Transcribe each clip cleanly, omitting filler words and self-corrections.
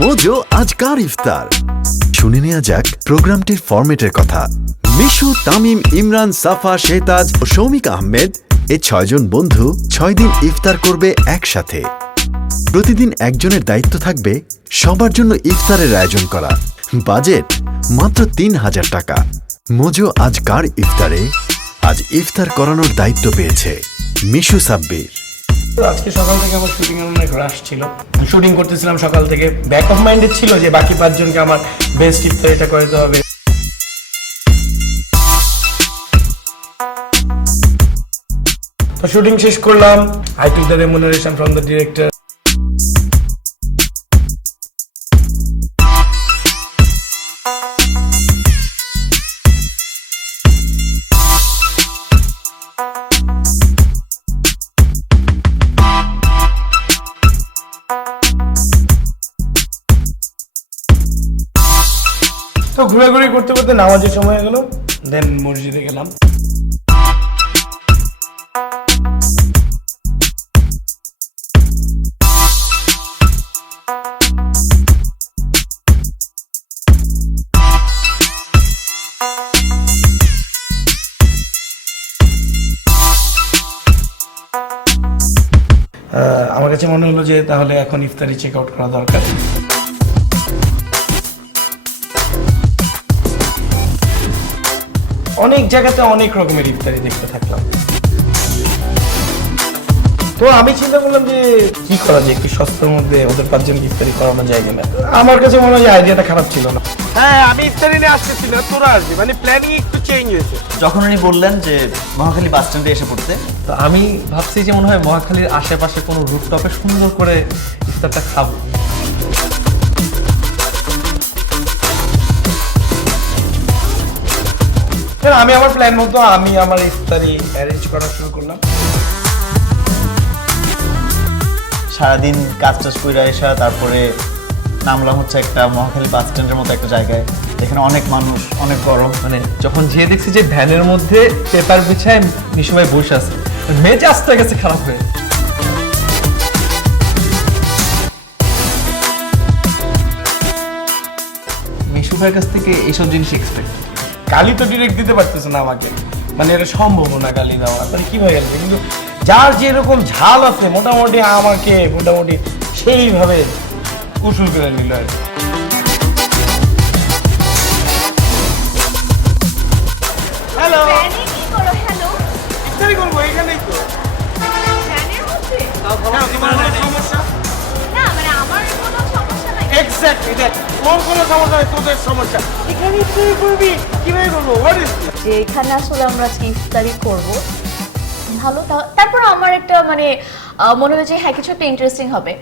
Mojo আজকার ইফতার শুনে নেওয়া যাক প্রোগ্রামটির ফরম্যাটের কথা। মিশু, তামিম, ইমরান, সাফা, শেহতাজ ও শৌমিক আহমেদ এই 6 জন বন্ধু 6 দিন ইফতার করবে একসাথে। প্রতিদিন একজনের দায়িত্ব থাকবে সবার জন্য ইফতারের আয়োজন করা। বাজেট মাত্র ৩,০০০ টাকা। মোজো আজকার ইফতারে আজ ইফতার করানোর দায়িত্ব পেয়েছে মিশু সাব্বির। আজকে সকাল থেকে আমার শুটিং এর অনেক রাশ ছিল। শুটিং করতেছিলাম সকাল থেকে। ব্যাক অফ মাইন্ডে ছিল যে বাকি 5 জনকে আমার বেস্ট ইফতার এটা করতে হবে। তো শুটিং শেষ করলাম। I took the remuneration from the director. তো ঘোরাঘুরি করতে করতে নামাজের সময় হয়ে গেল। দেন মসজিদে গেলাম। আমার কাছে মনে হলো যে তাহলে এখন ইফতারি চেক আউট করা দরকার। অনেক জায়গাতে অনেক রকমের ইফতারি দেখতে থাকলাম। তো আমি চিন্তা করলাম যে কি করা যায়, একটু সস্তার মধ্যে ওদের 5 জনকে ইফতারি করানো যায় কিনা। আমার কাছে মনে হয় আইডিয়াটা খারাপ ছিল না। হ্যাঁ, আমি ইফতারি নিয়ে আসতেছি না, তোরা আসবি, মানে প্ল্যানিং একটু চেঞ্জ হয়েছে। যখন উনি বললেন যে মহাখালী বাস স্ট্যান্ডে এসে পড়তে, তো আমি ভাবছি যে মনে হয় মহাখালীর আশেপাশে কোনো রুফটপে সুন্দর করে ইফতারটা খাবো। আমি আমার প্ল্যান মতো আমি আমার ইফতারি অ্যারেঞ্জ করা শুরু করলাম। সারাদিন কাজ টাজ করে এসে তারপরে নামলাম হচ্ছে একটা মহাখালী বাস স্ট্যান্ডের মতো একটা জায়গায়, এখানে অনেক মানুষ, অনেক গরম। মানে যখন যেয়ে দেখছি যে ভ্যানের মধ্যে পেপার বিছায় মিশু ভাই বসে আছে, মেজাজটা গেছে খারাপ হয়ে। মিশু ভাইয়ের কাছ থেকে এইসব জিনিস এক্সপেক্ট। গালি তো ডিরেক্ট দিতে পারতেছে না আমাকে, মানে এটা সম্ভব না গালি দেওয়া। মানে কি হয়ে গেল, কিন্তু যার যেরকম ঝাল আছে মোটামুটি আমাকে মোটামুটি সেইভাবে উসুল করে নিল আর কি। হ্যালো, কি করো? হ্যালো, ইফতারি করবো এখানেই তো। ফ্যানের মধ্যে? হ্যাঁ, তোমার কোনো সমস্যা? না, মানে আমার কোনো সমস্যা নাই। এক্স্যাক্টলি দ্যাট, তোর কোনো সমস্যা নেই, তোদের সমস্যা। এখানে ইফতারি করবি, কিভাবে করবো? হোয়াট ইজ যে এখানে আসলে আমরা আজকে ইফতারি করব, ভালো। তারপর আমার একটা মানে মনে হয় যে হ্যাঁ কিছু একটা ইন্টারেস্টিং হবে।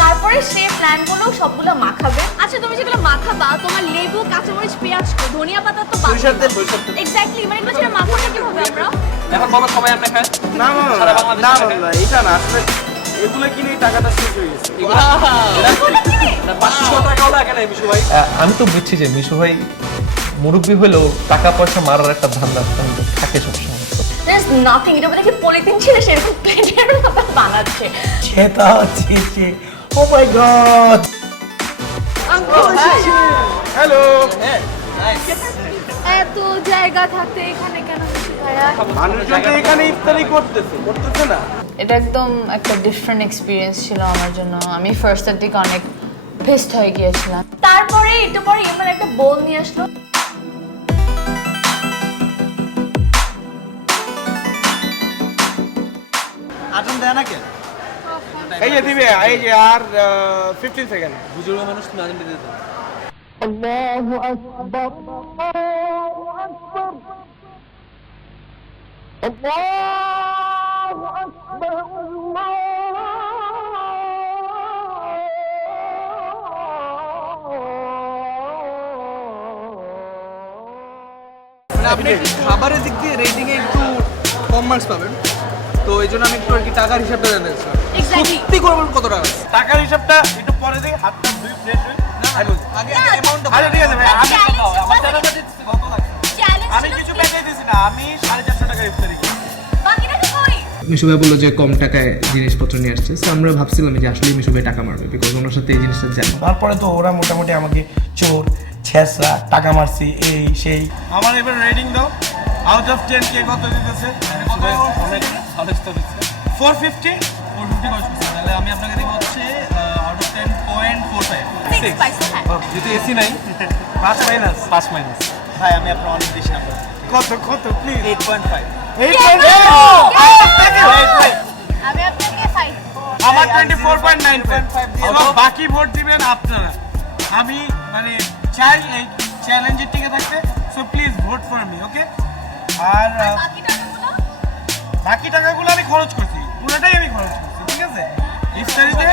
তারপরে সে প্ল্যানগুলো সবগুলো মাখাবে। আচ্ছা, তুমি যেগুলো মাখাবা, তোমার লেবু, কাঁচামরিচ, পেঁয়াজ, ধনিয়া পাতা তো বাদ। এক্স্যাক্টলি, মানে এগুলো ছেড়ে মাখাবে কিভাবে আমরা? এখন বলো সবাই আমরা খাই। না, এটা না, আসলে এগুলো কিনে টাকাটা শেষ হয়ে গেছে। আমি তো বুঝছি যে মিশু ভাই মুরব্বী হলেও টাকা পয়সা মারার একটা ধান্দা থাকে সবসময়। There's nothing, এটা মানে কি পলিথিন ছিল সেরকম প্লেটের মতো বানাচ্ছে। সেটা ছি ও মাই গড। হ্যালো, এত জায়গা থাকতে এখানে কেন ভাইয়া? মানুষজন তো এখানে ইফতারি করতেছে না। এটা একদম একটা ডিফারেন্ট এক্সপিরিয়েন্স ছিল আমার জন্য। আমি ফার্স্টের দিকে অনেক পেস্ট হয়ে গিয়েছিলাম। তারপরে একটু পরে ইমরান একটা বোল নিয়ে আসলো। আটন দেয় না কেন? এই যে দিবে, এই যে আর 15 সেকেন্ড। বুজুর্গ মানুষ তুমি আজান দিতে দাও। আল্লাহু আকবার, আল্লাহু আকবার, আল্লাহু আকবার, আপনি খাবারের দিক দিয়ে রেটিং এ একটু কম মার্কস পাবেন, তো এই জন্য আমি একটু আর কি টাকার হিসাবটা জানতে চাচ্ছিলাম। Exactly. সত্যি করে বলুন কত টাকা? টাকার হিসাবটা একটু পরে দিই, হাতটা ধুই ফ্রেশ হই। আগে না, অ্যামাউন্টটা আচ্ছা ঠিক আছে ভাই, আমি Challenge আমি ছিল কিছু তুমি- পেতে দিছি না, আমি 450 টাকা ইফতারি করি। বাকিটা কি কই? মিশু ভাই বললো যে কম টাকায় জিনিসপত্র নিয়ে আসছে, সো আমরা ভাবছিলাম যে আসলে মিশু ভাই টাকা মারবে, বিকজ ওনার সাথে এই জিনিসটা যায়। তারপরে তো ওরা মোটামুটি আমাকে চোর, ছেঁচড়া, টাকা মারছি, এই সেই। আমার এবার রেটিং দাও, আউট অফ 10 কে কত দিতেছে? 450? তাহলে আমি আপনাকে দিব হচ্ছে আউট অফ 10.45। 6 পাইছো, হ্যাঁ। যেহেতু এসি নাই 5 মাইনাস। 5 মাইনাস। ভাই আমি আপনার অনেক বেশি নাম্বার কত প্লিজ? 8.5। আমি আপনাকে 5 আমার 24.95। বাকি ভোট দিবেন আপনারা। আমি মানে চাই এই চ্যালেঞ্জের টিকে থাকতে, so please vote for me, okay? আর বাকি টাকাগুলো বাকি টাকাগুলো আমি খরচ করছি, পুরোটাই আমি খরচ করছি, ঠিক আছে? ইফতারিতে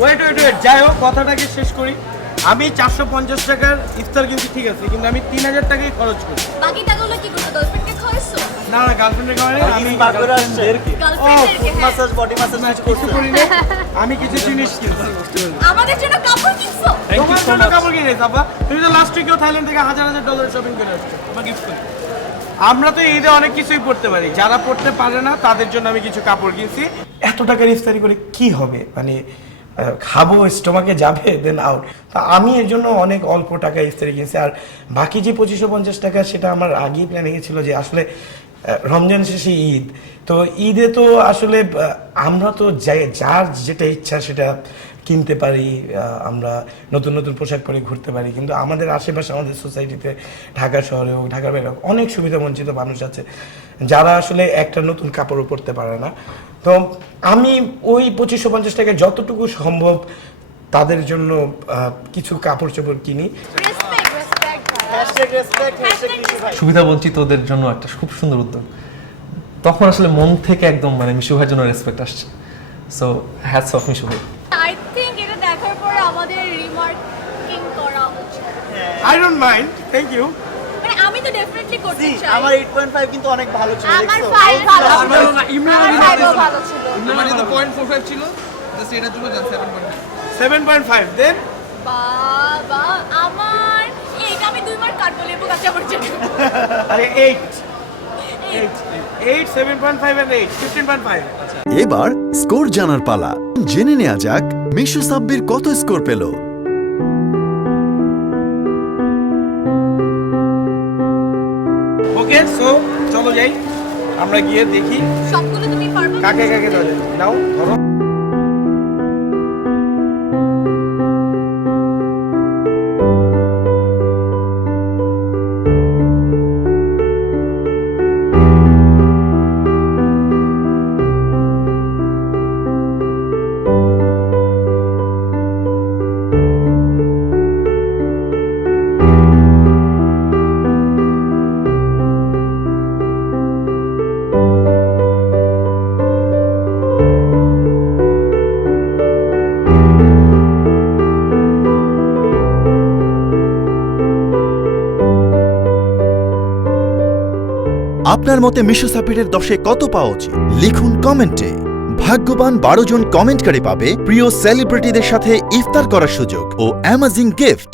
ওয়েট, যাই হোক কথাটাকে শেষ করি। আমি 450 টাকার ইফতার কিনছি, ঠিক আছে, কিন্তু আমি 3000 টাকাই খরচ করি। বাকি টাকাগুলো কি করছো? গার্লফ্রেন্ডকে খাওয়াইছো? না গার্লফ্রেন্ডের কারণে আমি গার্লফ্রেন্ডদেরকে, হ্যাঁ। মাসাজ বডি মাসাজ কিছু কিছু করি না, আমি কিছু জিনিস কিনছি। আমাদের জন্য কাপড় কিনছো? তোমার জন্য কাপড় কিনে আপা, তুমি তো লাস্ট উইকেও থাইল্যান্ড থেকে $1000 শপিং করে আসছো, তোমাকে গিফট করি। আমরা তো ঈদে অনেক কিছুই পড়তে পারি, যারা পড়তে পারে না তাদের জন্য আমি কিছু কাপড় কিনছি। এত টাকার ইফতারি করে কি হবে, মানে খাবো, স্টোমাকে যাবে, দেন আউট। তা আমি এর জন্য অনেক অল্প টাকা ইফতারি কিনছি। আর বাকি যে 2550 টাকা, সেটা আমার আগেই প্ল্যানিং ছিল যে আসলে রমজান শেষে ঈদ, তো ঈদে তো আসলে আমরা তো যার যেটা ইচ্ছা সেটা কিনতে পারি, আমরা নতুন নতুন পোশাক পরে ঘুরতে পারি, কিন্তু আমাদের আশেপাশে, আমাদের সোসাইটিতে, ঢাকা শহরে হোক, ঢাকার বাইরে হোক, অনেক সুবিধা বঞ্চিত মানুষ আছে যারা আসলে একটা নতুন কাপড়ও পরতে পারে না। তো আমি ওই 2550 টাকায় যতটুকু সম্ভব তাদের জন্য কিছু কাপড় চোপড় কিনি। রেসপেক্ট সুবিধা বঞ্চিতদের জন্য একটা খুব সুন্দর উদ্যোগ। তখন আসলে মন থেকে একদম মানে মিশু ভাইয়ের জন্য রেসপেক্ট আসছে। সো হ্যাটস অফ মিশু ভাই। আই থিংক এটা দেখার পরে আমাদের রিমার্কিং করা উচিত। I don't mind, thank you. মানে আমি তো ডেফিনেটলি করতে চাই। আমার 8.5 কিন্তু অনেক ভালো ছিল, আমার দেখছো? 5 ভালো ছিল। আমার 5 ও ভালো ছিল। মানে তো 0.45 ছিল, জাস্ট এটার জন্য যান 7.5। 7.5 দেন। বাবা আমার এইটা আমি 2 মার্ক কাটবো লেবু কাঁচা পড়ছে। আরে 8, 7.5 and 8, 15.5। এবার স্কোর জানার পালা। জেনে নেওয়া যাক মিশু সাব্বির কত স্কোর পেল। ওকে, সো চলো যাই, আমরা গিয়ে দেখি সবগুলো তুমি পারবে? কাকে কাকে ধরে নাও, ধরো। আপনার মতে মিশু সাব্বিরের 10-এ কত পাওয়া উচিত লিখুন কমেন্টে। ভাগ্যবান 12 জন কমেন্টকারী পাবে প্রিয় সেলিব্রিটিদের সাথে ইফতার করার সুযোগ ও অ্যামাজিং গিফট।